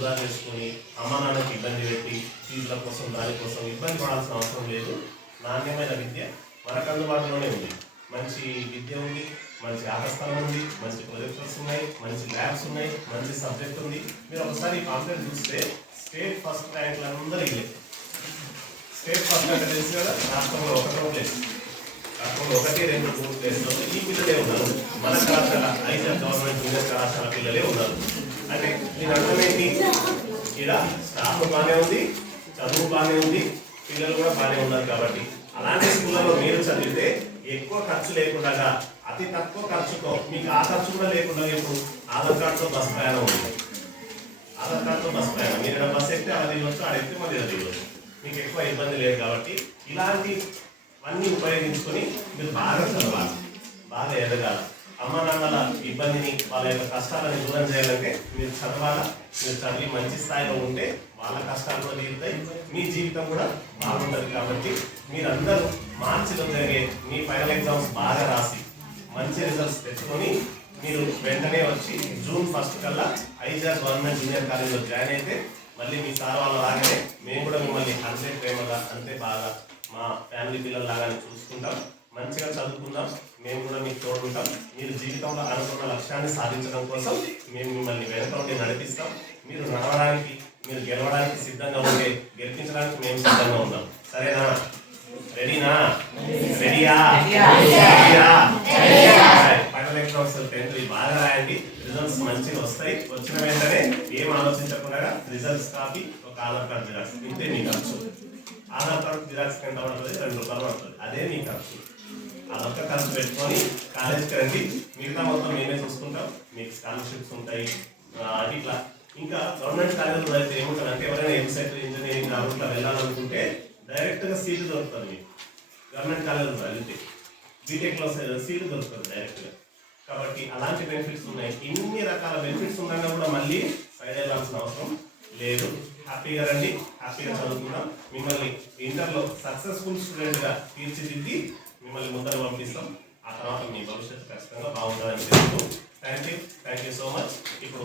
వృధా చేసుకొని అమ్మ నాన్నకి ఇబ్బంది పెట్టి ఫీజుల కోసం దానికోసం ఇబ్బంది పడాల్సిన అవసరం లేదు. నాణ్యమైన విద్య మనకు అందుబాటులోనే ఉంది. మంచి విద్య ఉంది, మంచి ఆటస్థలం ఉంది, మంచి ప్రొజెక్టర్స్ ఉన్నాయి, మంచి ల్యాబ్స్ ఉన్నాయి, మంచి సబ్జెక్ట్ ఉంది. మీరు ఒకసారి ఈ కాంటెంట్ చూస్తే స్టేట్ ఫస్ట్ ర్యాంకులందరూ ఇదే. స్టేట్ ఫస్ట్ అంటే తెలుసు కదా, రాష్ట్రంలో ఒకటో ప్లేస్, రాష్ట్రంలో 1, 2, 3 ప్లేస్లో ఈ పిల్లలే ఉన్నారు. మన కళాశాల ఐజర్ గవర్నమెంట్ జూనియర్ కళాశాల పిల్లలే ఉన్నారు. అంటే దీని అర్థమేంటి, ఇక్కడ స్టాఫ్ బాగానే ఉంది, చదువు బాగానే ఉంది, పిల్లలు కూడా బాగానే ఉన్నారు. కాబట్టి అలాంటి స్కూళ్ళలో మీరు చదివితే ఎక్కువ ఖర్చు లేకుండా, అతి తక్కువ ఖర్చుతో, మీకు ఆ ఖర్చు కూడా లేకుండా ఇప్పుడు ఆధార్ కార్డుతో బస్ ప్రయాణం ఉంది. ఆధార్ కార్డుతో బస్ ప్రయాణం, మీరు బస్ ఎక్కితే అలా దిగవచ్చు, ఆడెక్కితే మళ్ళీ ఇలా దిగవచ్చు. మీకు ఎక్కువ ఇబ్బంది లేదు. కాబట్టి ఇలాంటివన్నీ ఉపయోగించుకొని మీరు బాగా చదవాలి, బాగా ఎదగాలి. అమ్మ నాన్నల ఇబ్బందిని, వాళ్ళ యొక్క కష్టాలను దూరం చేయాలంటే మీరు చదవాలా. మీరు చదివి మంచి స్థాయిలో ఉంటే వాళ్ళ కష్టాలు కూడా తీరుతాయి, మీ జీవితం కూడా బాగుంటుంది. కాబట్టి మీరందరూ మార్చిలో జరిగే మీ ఫైనల్ ఎగ్జామ్స్ బాగా రాసి మంచి రిజల్ట్స్ తెచ్చుకొని మీరు వెంటనే వచ్చి జూన్ 1 కల్లా ఐజార్ గవర్నమెంట్ జూనియర్ కాలేజీలో జాయిన్ అయితే మళ్ళీ మీ సార్ వాళ్ళ లాగానే మేము కూడా మిమ్మల్ని అంతే ప్రేమగా, అంతే బాగా మా ఫ్యామిలీ పిల్లల లాగానే చూసుకుంటాం. మంచిగా చదువుకుందాం, మేము కూడా మీకు తోడుకుంటాం. మీరు జీవితంలో అనుకున్న లక్ష్యాన్ని సాధించడం కోసం మేము మిమ్మల్ని వెనక ఉండి నడిపిస్తాం. మీరు నడవడానికి, మీరు గెలవడానికి సిద్ధంగా ఉంటే గెలిపించడానికి మేము సిద్ధంగా ఉన్నాం. సరేనా? రెడీనా? రెడీయా? ఫైనల్ ఎగ్జామ్స్ 10th బాగా రాయండి. రిజల్ట్స్ మంచిగా వస్తాయి. వచ్చిన వెంటనే ఏం ఆలోచించకుండా రిజల్ట్స్ కాపీ, ఒక ఆధార్ కార్డు జిరాక్స్, ఇంతే మీ ఖర్చు. ఆధార్ కార్డు జిరాక్స్ ఎంత పడుతుంది? 2 రూపాయలు పడుతుంది. అదే మీ ఖర్చు. అదొక్క ఖర్చు పెట్టుకొని కాలేజ్కి రండి. మిగతా మొత్తం మేమే చూసుకుంటాం. మీకు స్కాలర్షిప్స్ ఉంటాయి. ఇట్లా ఇంకా గవర్నమెంట్ కాలేజీలో అయితే ఏముంటుందంటే, ఎవరైనా ఎంసెట్, ఇంజనీరింగ్ ఆ రూట్లో వెళ్ళాలనుకుంటే డైరెక్ట్గా సీటు దొరుకుతుంది మీకు. గవర్నమెంట్ కాలేజీలో వెళ్తే బీటెక్లో సీటు దొరుకుతుంది డైరెక్ట్గా. కాబట్టి అలాంటి బెనిఫిట్స్ ఉన్నాయి. ఇన్ని రకాల బెనిఫిట్స్ ఉన్నాక కూడా మళ్ళీ సైడ్ వెళ్ళాల్సిన అవసరం లేదు. హ్యాపీగా రండి, హ్యాపీగా చదువుకుందాం. మిమ్మల్ని ఇంటర్లో సక్సెస్ఫుల్ స్టూడెంట్గా తీర్చిదిద్ది మిమ్మల్ని ముందర పంపిస్తాం. ఆ తర్వాత మీ భవిష్యత్తు ఖచ్చితంగా బాగుంటుందని తెలుసు. Thank you so much. ఇప్పుడు